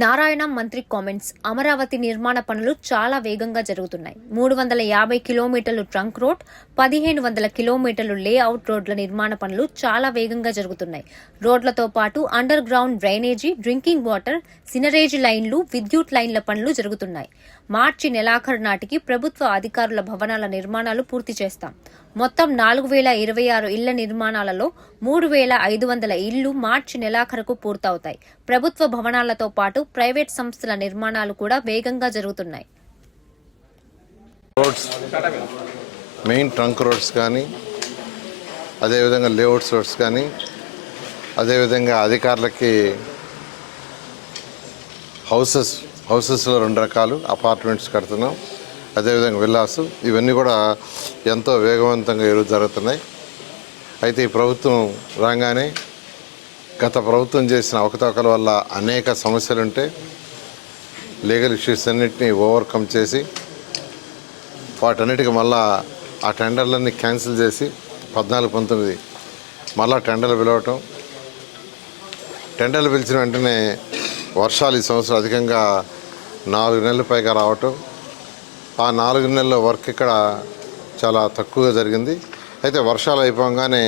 నారాయణ మంత్రి కామెంట్స్. అమరావతి నిర్మాణ పనులు చాలా వేగంగా జరుగుతున్నాయి. 350 కిలోమీటర్లు ట్రంక్ రోడ్, 1500 కిలోమీటర్లు లేఅవుట్ రోడ్ల నిర్మాణ పనులు చాలా వేగంగా జరుగుతున్నాయి. రోడ్లతో పాటు underground drainage, drinking water, sewerage లైన్లు, విద్యుత్ లైన్ల పనులు జరుగుతున్నాయి. మార్చి నెలాఖరు నాటికి ప్రభుత్వ అధికారుల భవనాల నిర్మాణాలు పూర్తి చేస్తాం. మొత్తం 4026 ఇళ్ల నిర్మాణాలలో 3500 ఇళ్లు మార్చి నెలాఖరుకు పూర్తవుతాయి. ప్రభుత్వ భవనాలతో పాటు ప్రైవేట్ సంస్థల నిర్మాణాలు కూడా వేగంగా జరుగుతున్నాయి. రోడ్స్, మెయిన్ ట్రంక్ రోడ్స్ కానీ, అదేవిధంగా లేఅవుట్స్ రోడ్స్ కానీ, అదేవిధంగా అధికారులకి హౌసెస్లో 2 రకాలు అపార్ట్మెంట్స్ కడుతున్నాం, అదేవిధంగా విల్లాస్, ఇవన్నీ కూడా ఎంతో వేగవంతంగా జరుగుతున్నాయి. అయితే ఈ ప్రభుత్వం రాగానే గత ప్రభుత్వం చేసిన అవకతవకల వల్ల అనేక సమస్యలుంటే లీగల్ ఇష్యూస్ అన్నింటినీ ఓవర్కమ్ చేసి వాటన్నిటికీ మళ్ళా ఆ టెండర్లన్నీ క్యాన్సిల్ చేసి 14-19 మళ్ళా టెండర్లు పిలవటం, టెండర్లు పిలిచిన వెంటనే వర్షాలు ఈ సంవత్సరం అధికంగా 4 నెలల పైగా రావటం, ఆ 4 నెలల వర్క్ ఇక్కడ చాలా తక్కువగా జరిగింది. అయితే వర్షాలు అయిపోగానే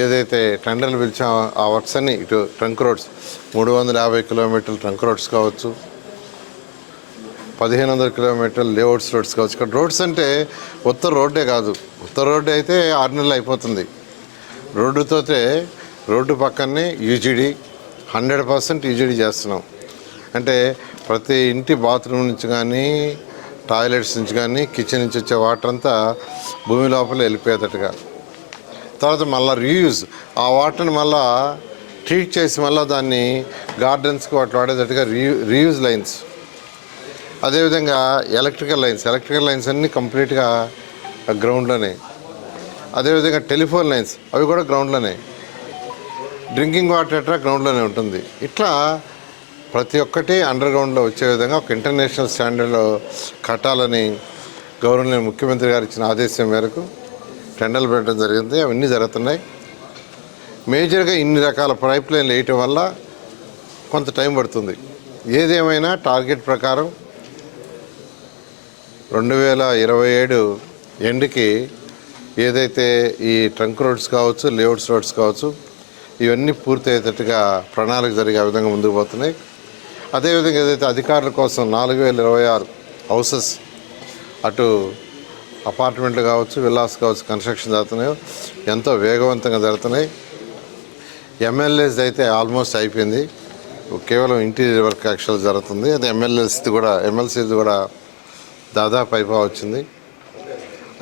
ఏదైతే టెండర్లు పిలిచామో ఆ వర్క్స్ అన్నీ ఇటు ట్రంక్ రోడ్స్ 350 కిలోమీటర్లు ట్రంక్ రోడ్స్ కావచ్చు, 1500 కిలోమీటర్లు లేఅవుట్స్ రోడ్స్ కావచ్చు. ఇక్కడ రోడ్స్ అంటే ఉత్తర రోడ్డే కాదు, ఉత్తర రోడ్డు అయితే 6 నెలలు అయిపోతుంది. రోడ్డు పక్కనే యూజీడీ 100% యూజీడీ చేస్తున్నాం. అంటే ప్రతి ఇంటి బాత్రూమ్ నుంచి కానీ, టాయిలెట్స్ నుంచి కానీ, కిచెన్ నుంచి వచ్చే వాటర్ అంతా భూమి లోపల వెళ్ళిపోయేటట్టుగా, తర్వాత మళ్ళీ రీయూజ్ ఆ వాటర్ని మళ్ళీ ట్రీట్ చేసి మళ్ళీ దాన్ని గార్డెన్స్కి వాటి వాడేటట్టుగా రీయూజ్ లైన్స్, అదేవిధంగా ఎలక్ట్రికల్ లైన్స్ అన్నీ కంప్లీట్గా గ్రౌండ్లోనే, అదేవిధంగా టెలిఫోన్ లైన్స్ అవి కూడా గ్రౌండ్లోనే, డ్రింకింగ్ వాటర్ ఎట్లా గ్రౌండ్లోనే ఉంటుంది. ఇట్లా ప్రతి ఒక్కటి అండర్ గ్రౌండ్లో వచ్చే విధంగా ఒక ఇంటర్నేషనల్ స్టాండర్డ్లో కట్టాలని గవర్నర్ ముఖ్యమంత్రి గారు ఇచ్చిన ఆదేశం మేరకు టెండర్లు పెట్టడం జరిగింది. అవన్నీ జరుగుతున్నాయి. మేజర్గా ఇన్ని రకాల పైప్ లైన్లు వేయటం వల్ల కొంత టైం పడుతుంది. ఏదేమైనా టార్గెట్ ప్రకారం 2027 ఎండ్కి ఏదైతే ఈ ట్రంక్ రోడ్స్ కావచ్చు, లేఅవుట్స్ రోడ్స్ కావచ్చు, ఇవన్నీ పూర్తి అయ్యేటట్టుగా ప్రణాళిక జరిగే విధంగా ముందుకు పోతున్నాయి. అదేవిధంగా ఏదైతే అధికారుల కోసం 4026 హౌసెస్, అటు అపార్ట్మెంట్లు కావచ్చు, విల్లాస్ కావచ్చు, కన్స్ట్రక్షన్ జరుగుతున్నాయో ఎంతో వేగవంతంగా జరుగుతున్నాయి. ఎమ్మెల్యేస్ అయితే ఆల్మోస్ట్ అయిపోయింది, కేవలం ఇంటీరియర్ వర్క్ యాక్చువల్ జరుగుతుంది. అది ఎమ్మెల్సీది కూడా దాదాపు అయిపోవచ్చింది.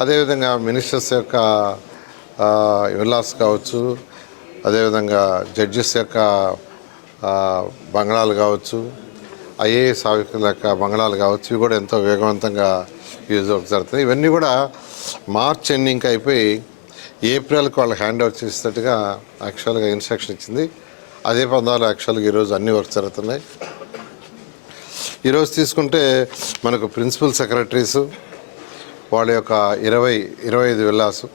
అదేవిధంగా మినిస్టర్స్ యొక్క విల్లాస్ కావచ్చు, అదేవిధంగా జడ్జెస్ యొక్క బంగళాలు కావచ్చు, ఐఏఎస్ ఆఫీసర్ల యొక్క బంగళాలు కావచ్చు, ఇవి కూడా ఎంతో వేగవంతంగా యూజ్ జరుగుతాయి. ఇవన్నీ కూడా మార్చ్ ఎండింగ్కి అయిపోయి ఏప్రిల్కి వాళ్ళకి హ్యాండ్ ఓవర్ చేసేటట్టుగా యాక్చువల్గా ఇన్స్ట్రక్షన్ ఇచ్చింది. అదే పదాలు యాక్చువల్గా ఈరోజు అన్ని వర్క్ జరుగుతున్నాయి. ఈరోజు తీసుకుంటే మనకు ప్రిన్సిపల్ సెక్రటరీసు వాళ్ళ యొక్క 25 విల్లాసు,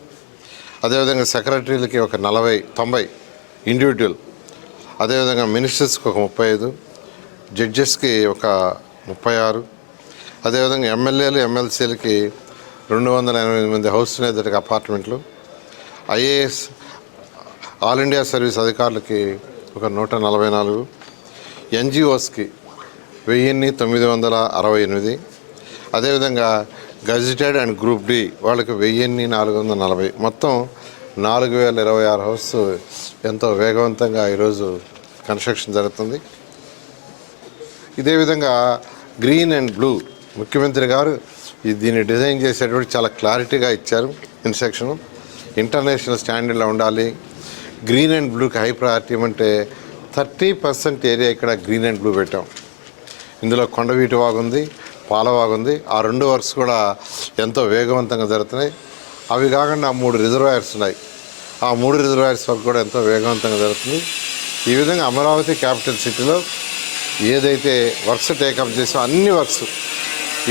అదేవిధంగా సెక్రటరీలకి ఒక 90 ఇండివిజువల్, అదేవిధంగా మినిస్టర్స్కి ఒక 35, జడ్జెస్కి ఒక 36, అదేవిధంగా ఎమ్మెల్యేలు ఎమ్మెల్సీలకి 288 మంది హౌస్ నేతకి అపార్ట్మెంట్లు, ఐఏఎస్ ఆల్ ఇండియా సర్వీస్ అధికారులకి ఒక 144, ఎన్జిఓస్కి 1968, అదేవిధంగా గజిటెడ్ అండ్ గ్రూప్ డి వాళ్ళకి 1440, మొత్తం 4026 హౌస్ ఎంతో వేగవంతంగా ఈరోజు కన్స్ట్రక్షన్ జరుగుతుంది. ఇదే విధంగా గ్రీన్ అండ్ బ్లూ ముఖ్యమంత్రి గారు దీన్ని డిజైన్ చేసేటప్పుడు చాలా క్లారిటీగా ఇచ్చారు. ఇన్స్ట్రక్షన్ ఇంటర్నేషనల్ స్టాండర్డ్లో ఉండాలి. గ్రీన్ అండ్ బ్లూకి హై ప్రయారిటీ అంటే 30% ఏరియా ఇక్కడ గ్రీన్ అండ్ బ్లూ పెట్టాం. ఇందులో కొండవీటి వాగుంది, పాలవాగుంది. ఆ 2 వర్క్స్ కూడా ఎంతో వేగవంతంగా జరుగుతున్నాయి. అవి కాకుండా 3 రిజర్వాయర్స్ ఉన్నాయి. ఆ 3 రిజర్వాయర్స్ వర్క్ కూడా ఎంతో వేగవంతంగా జరుగుతుంది. ఈ విధంగా అమరావతి క్యాపిటల్ సిటీలో ఏదైతే వర్క్స్ టేకప్ చేసో అన్ని వర్క్స్,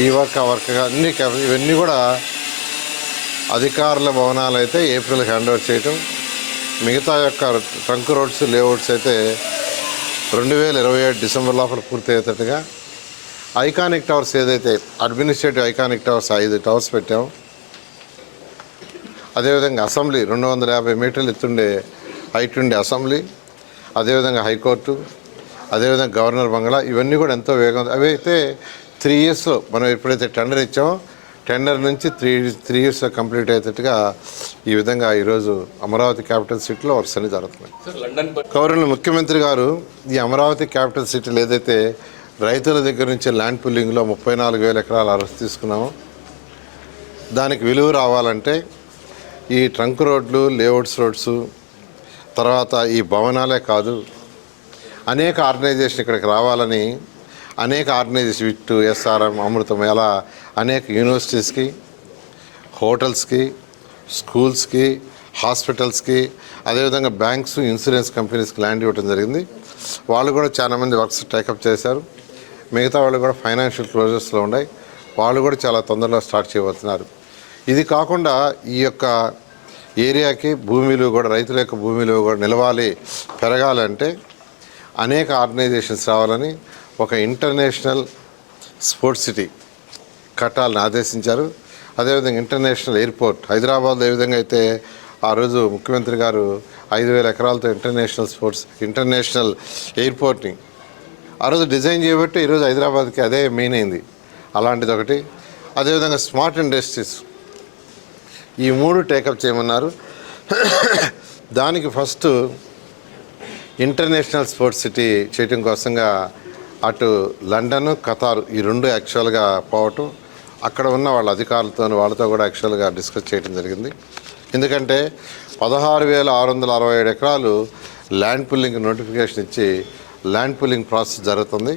ఈ వర్క్ ఆ వర్క్ అన్ని ఇవన్నీ కూడా అధికారుల భవనాలు అయితే ఏప్రిల్ హ్యాండ్ ఓవర్ చేయటం, మిగతా యొక్క ట్రంక్ రోడ్స్ లేఅవుట్స్ అయితే 2027 డిసెంబర్ లోపల పూర్తయ్యేటట్టుగా ఐకానిక్ టవర్స్ ఏదైతే అడ్మినిస్ట్రేటివ్ ఐకానిక్ టవర్స్ 5 టవర్స్ పెట్టాం. అదేవిధంగా అసెంబ్లీ 250 మీటర్లు ఎత్తుండే హైట్ ఉండే అసెంబ్లీ, అదేవిధంగా హైకోర్టు, అదేవిధంగా గవర్నర్ బంగ్లా, ఇవన్నీ కూడా ఎంతో వేగం. అవి అయితే 3 ఇయర్స్లో మనం ఎప్పుడైతే టెండర్ ఇచ్చామో టెండర్ నుంచి 3 ఇయర్స్లో కంప్లీట్ అయ్యేటట్టుగా ఈ విధంగా ఈరోజు అమరావతి క్యాపిటల్ సిటీలో వర్క్స్ అన్ని జరుగుతున్నాయి. గౌరవ ముఖ్యమంత్రి గారు ఈ అమరావతి క్యాపిటల్ సిటీలో ఏదైతే రైతుల దగ్గర నుంచి ల్యాండ్ పుల్లింగ్లో 34,000 ఎకరాల అరెస్ట్ తీసుకున్నామో దానికి విలువ రావాలంటే ఈ ట్రంక్ రోడ్లు, లేఅవుట్స్ రోడ్స్, తర్వాత ఈ భవనాలే కాదు, అనేక ఆర్గనైజేషన్ ఇక్కడికి రావాలని అనేక ఆర్గనైజేషన్ విట్టు, ఎస్ఆర్ఎం, అమృతం, ఎలా అనేక యూనివర్సిటీస్కి, హోటల్స్కి, స్కూల్స్కి, హాస్పిటల్స్కి, అదేవిధంగా బ్యాంక్స్, ఇన్సూరెన్స్ కంపెనీస్కి ల్యాండ్ ఇవ్వడం జరిగింది. వాళ్ళు కూడా చాలామంది వర్క్స్ టేకప్ చేశారు. మిగతా వాళ్ళు కూడా ఫైనాన్షియల్ క్లోజర్స్లో ఉన్నాయి. వాళ్ళు కూడా చాలా తొందరలో స్టార్ట్ చేయబోతున్నారు. ఇది కాకుండా ఈ యొక్క ఏరియాకి భూమిలు కూడా, రైతుల యొక్క భూమిలు కూడా నిలవాలి, పెరగాలంటే అనేక ఆర్గనైజేషన్స్ రావాలని ఒక ఇంటర్నేషనల్ స్పోర్ట్స్ సిటీ కట్టాలని ఆదేశించారు. అదేవిధంగా ఇంటర్నేషనల్ ఎయిర్పోర్ట్ హైదరాబాద్లో ఏ విధంగా అయితే ఆ రోజు ముఖ్యమంత్రి గారు 5,000 ఎకరాలతో ఇంటర్నేషనల్ ఎయిర్పోర్ట్ని ఆ రోజు డిజైన్ చేయబట్టి ఈరోజు హైదరాబాద్కి అదే మెయిన్ అయింది. అలాంటిది ఒకటి. అదేవిధంగా స్మార్ట్ ఇండస్ట్రీస్, ఈ 3 టేకప్ చేయమన్నారు. దానికి ఫస్ట్ ఇంటర్నేషనల్ స్పోర్ట్స్ సిటీ చేయటం కోసంగా అటు లండన్, ఖతార్ ఈ 2 యాక్చువల్గా పోవటం, అక్కడ ఉన్న వాళ్ళ అధికారులతో వాళ్ళతో కూడా యాక్చువల్గా డిస్కస్ చేయడం జరిగింది. ఎందుకంటే 16,667 ఎకరాలు ల్యాండ్ పుల్లింగ్ నోటిఫికేషన్ ఇచ్చి ల్యాండ్ పుల్లింగ్ ప్రాసెస్ జరుగుతుంది.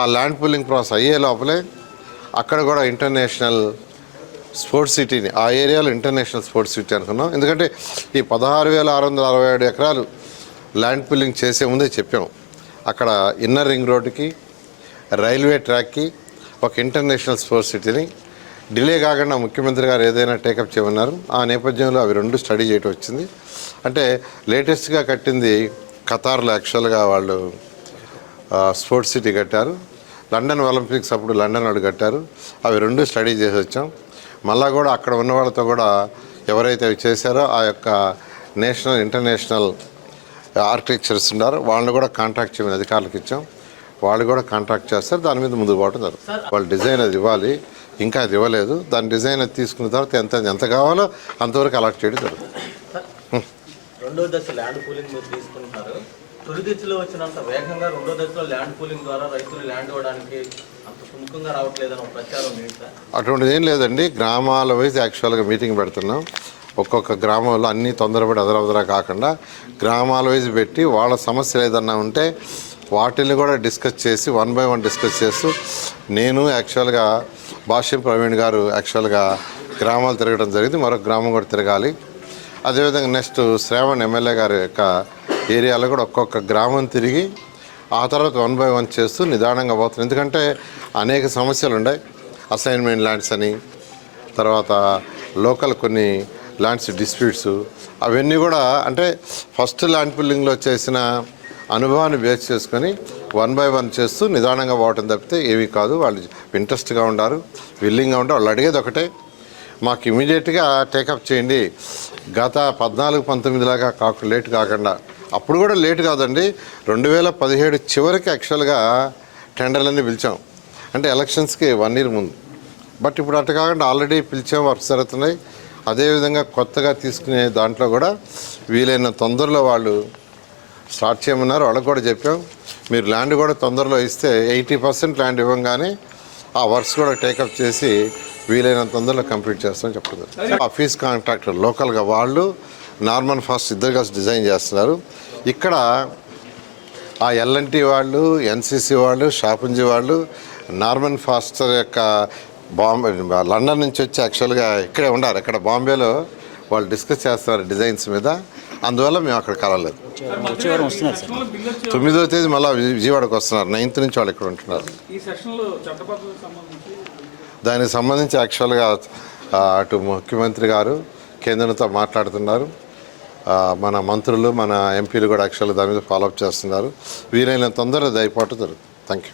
ఆ ల్యాండ్ పుల్లింగ్ ప్రాసెస్ అయ్యే లోపలే అక్కడ కూడా ఇంటర్నేషనల్ స్పోర్ట్స్ సిటీని, ఆ ఏరియాలో ఇంటర్నేషనల్ స్పోర్ట్స్ సిటీ అనుకున్నాం. ఎందుకంటే ఈ 16,667 ఎకరాలు ల్యాండ్ పుల్లింగ్ చేసే ముందే చెప్పాం, అక్కడ ఇన్నర్ రింగ్ రోడ్డుకి, రైల్వే ట్రాక్కి ఒక ఇంటర్నేషనల్ స్పోర్ట్స్ సిటీని డిలే కాకుండా ముఖ్యమంత్రి గారు ఏదైనా టేకప్ చేయమన్నారు. ఆ నేపథ్యంలో అవి 2 స్టడీ చేయటం వచ్చింది. అంటే లేటెస్ట్గా కట్టింది ఖతార్లో యాక్చువల్గా వాళ్ళు స్పోర్ట్స్ సిటీ కట్టారు. లండన్ ఒలింపిక్స్ అప్పుడు లండన్ వాడు కట్టారు. అవి 2 స్టడీ చేసి వచ్చాం. మళ్ళా కూడా అక్కడ ఉన్న వాళ్ళతో కూడా ఎవరైతే అవి చేశారో ఆ యొక్క నేషనల్, ఇంటర్నేషనల్ ఆర్కిటెక్చర్స్ ఉన్నారో వాళ్ళని కూడా కాంటాక్ట్ చేయమని అధికారులకు ఇచ్చాం. వాళ్ళు కూడా కాంటాక్ట్ చేస్తారు. దాని మీద ముందుకు పోవడం జరుగుతుంది. వాళ్ళు డిజైన్ అది ఇవ్వాలి, ఇంకా అది ఇవ్వలేదు. దాని డిజైన్ అది తీసుకున్న తర్వాత ఎంత కావాలో అంతవరకు అలాట్ చేయడం జరుగుతుంది. రెండో దశ ల్యాండ్ పూలింగ్ మీరు తీసుకుంటున్నారు. తొలి దశలో వచ్చినంత వేగంగా రెండో దశలో ల్యాండ్ పూలింగ్ ద్వారా రైతులు ల్యాండ్ ఇవ్వడానికి అంత సుముఖంగా రావట్లేదని ఒక ప్రచారం లేదు సార్. అటువంటిది ఏం లేదండి. గ్రామాల వైజ్ యాక్చువల్గా మీటింగ్ పెడుతున్నాం. ఒక్కొక్క గ్రామంలో అన్నీ తొందరపడి అదరవదరా కాకుండా గ్రామాల వైజ్ పెట్టి వాళ్ళ సమస్యలు ఏదన్నా ఉంటే వాటిని కూడా డిస్కస్ చేసి 1 by 1 డిస్కస్ చేస్తూ, నేను యాక్చువల్గా భాష్యం ప్రవీణ్ గారు యాక్చువల్గా గ్రామాలు తిరగడం జరిగింది. మరొక గ్రామం కూడా తిరగాలి. అదేవిధంగా నెక్స్ట్ శ్రావణ్ ఎమ్మెల్యే గారి యొక్క ఏరియాలో కూడా ఒక్కొక్క గ్రామం తిరిగి ఆ తర్వాత 1 by 1 చేస్తూ నిదానంగా పోతుంది. ఎందుకంటే అనేక సమస్యలు ఉన్నాయి. అసైన్మెంట్ ల్యాండ్స్ అని, తర్వాత లోకల్ కొన్ని ల్యాండ్స్ డిస్ప్యూట్స్, అవన్నీ కూడా అంటే ఫస్ట్ ల్యాండ్ పుల్లింగ్లో చేసిన అనుభవాన్ని బేస్ చేసుకొని 1 by 1 చేస్తూ నిదానంగా పోవటం తప్పితే ఏవి కాదు. వాళ్ళు ఇంట్రెస్ట్గా ఉండారు, విల్లింగ్గా ఉంటారు. వాళ్ళు అడిగేది ఒకటే, మాకు ఇమీడియట్గా టేకప్ చేయండి. గత 14-19 లాగా లేట్ కాకుండా, అప్పుడు కూడా లేట్ కాదండి, 2017 చివరికి యాక్చువల్గా టెండర్లన్నీ పిలిచాం. అంటే ఎలక్షన్స్కి 1 year ముందు. బట్ ఇప్పుడు అట్లా కాకుండా ఆల్రెడీ పిలిచాం, వర్క్స్ జరుగుతున్నాయి. అదేవిధంగా కొత్తగా తీసుకునే దాంట్లో కూడా వీలైన తొందరలో వాళ్ళు స్టార్ట్ చేయమన్నారు. వాళ్ళకి కూడా చెప్పాం, మీరు ల్యాండ్ కూడా తొందరలో ఇస్తే 80% ల్యాండ్ ఇవ్వగానే ఆ వర్క్స్ కూడా టేకప్ చేసి వీలైన తొందరలో కంప్లీట్ చేస్తామని చెప్తున్నారు. ఆఫీస్ కాంట్రాక్టర్ లోకల్గా వాళ్ళు నార్మన్ ఫాస్ట్ ఇద్దరు కలిసి డిజైన్ చేస్తున్నారు. ఇక్కడ ఆ ఎల్ఎన్టీ వాళ్ళు, ఎన్సీసీ వాళ్ళు, షాపుంజీ వాళ్ళు నార్మన్ ఫాస్టర్ యొక్క లండన్ నుంచి వచ్చి యాక్చువల్గా ఇక్కడే ఉన్నారు. ఇక్కడ బాంబేలో వాళ్ళు డిస్కస్ చేస్తున్నారు డిజైన్స్ మీద. అందువల్ల మేము అక్కడ కలవలేదు. 9వ తేదీ మళ్ళీ విజయవాడకు వస్తున్నారు. 9th నుంచి వాళ్ళు ఇక్కడ ఉంటున్నారు. దానికి సంబంధించి యాక్చువల్గా అటు ముఖ్యమంత్రి గారు కేంద్రంతో మాట్లాడుతున్నారు. మన మంత్రులు మన ఎంపీలు కూడా యాక్చువల్గా దాని మీద ఫాలోఅప్ చేస్తున్నారు. వీలైనంత తొందరగా అది అయిపోవటం జరుగుతుంది. Thank you.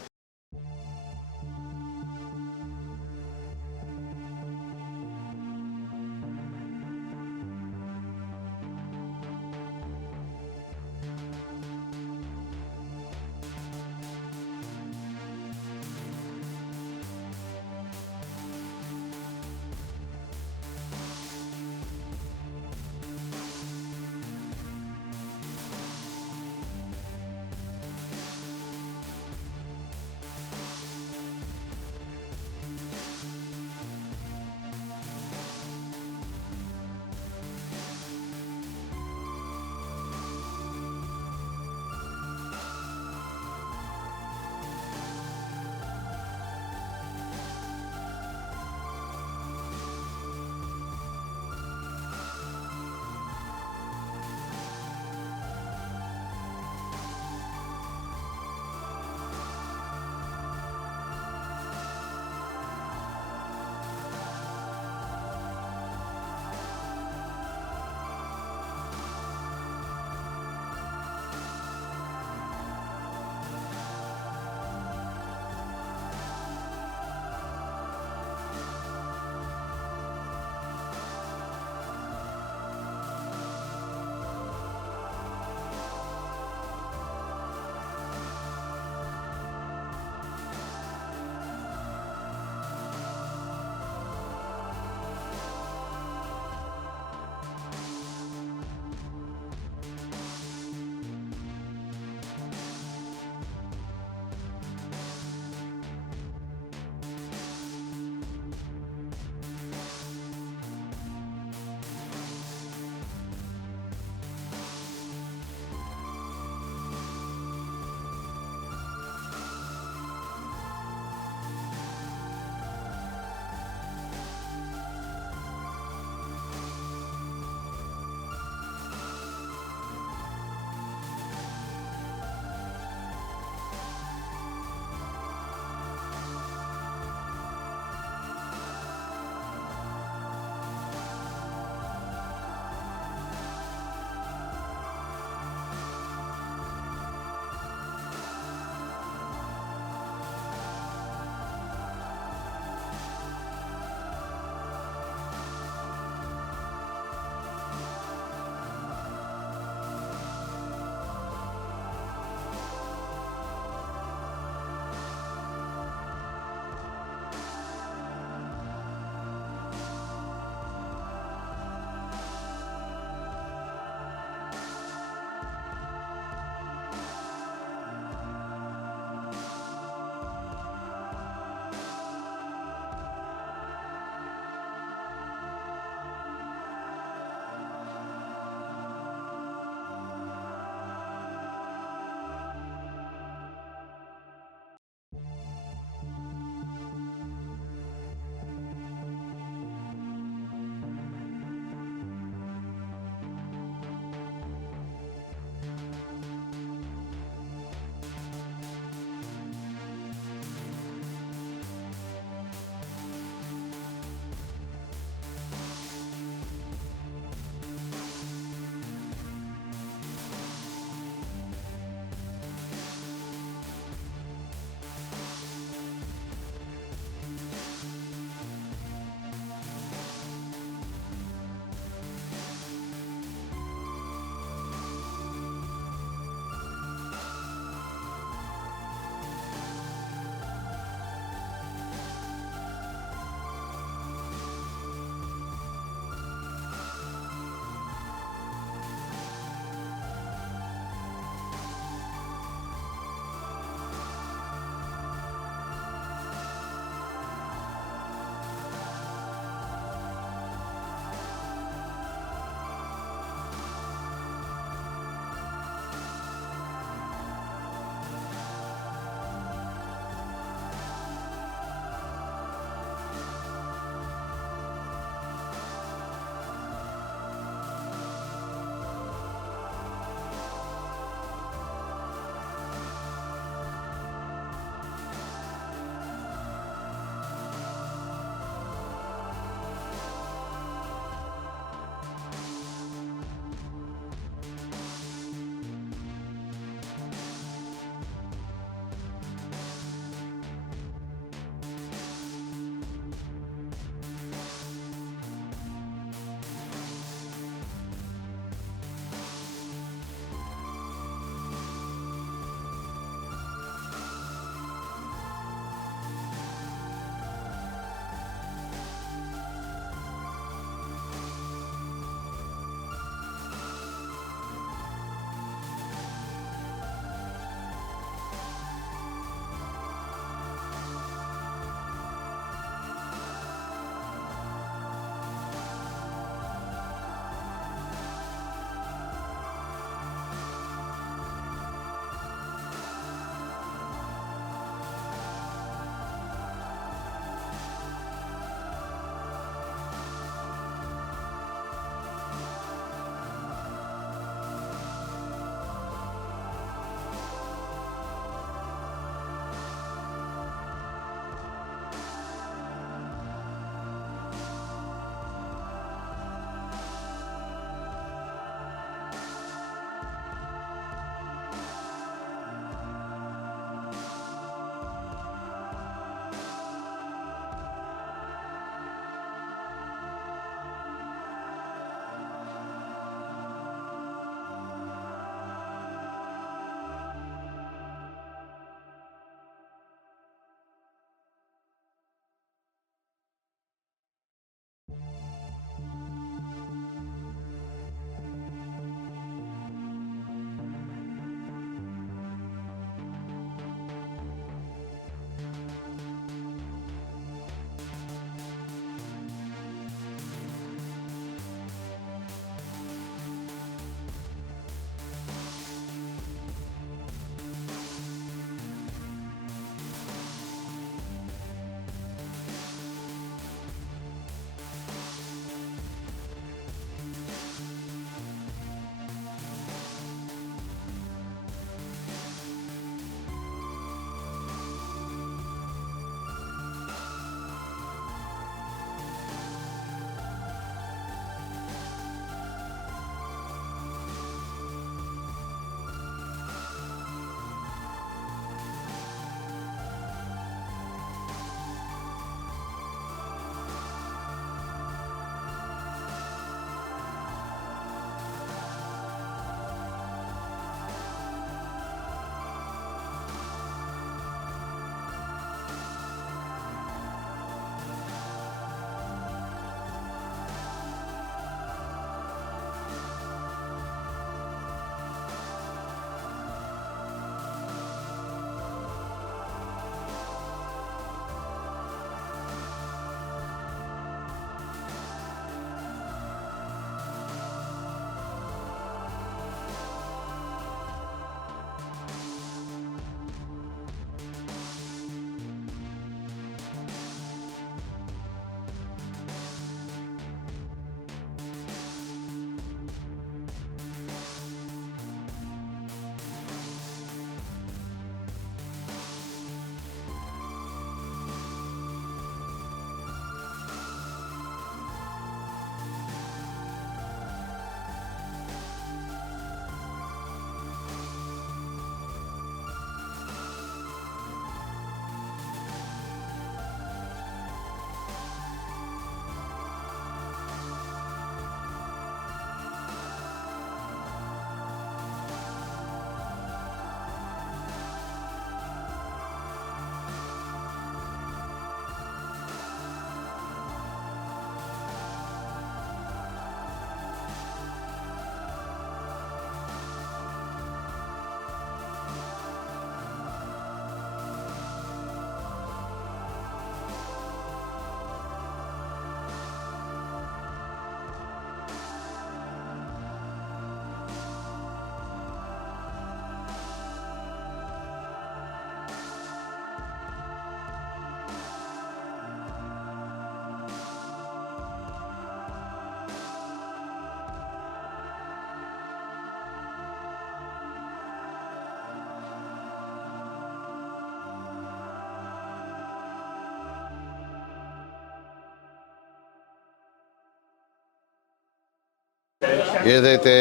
ఏదైతే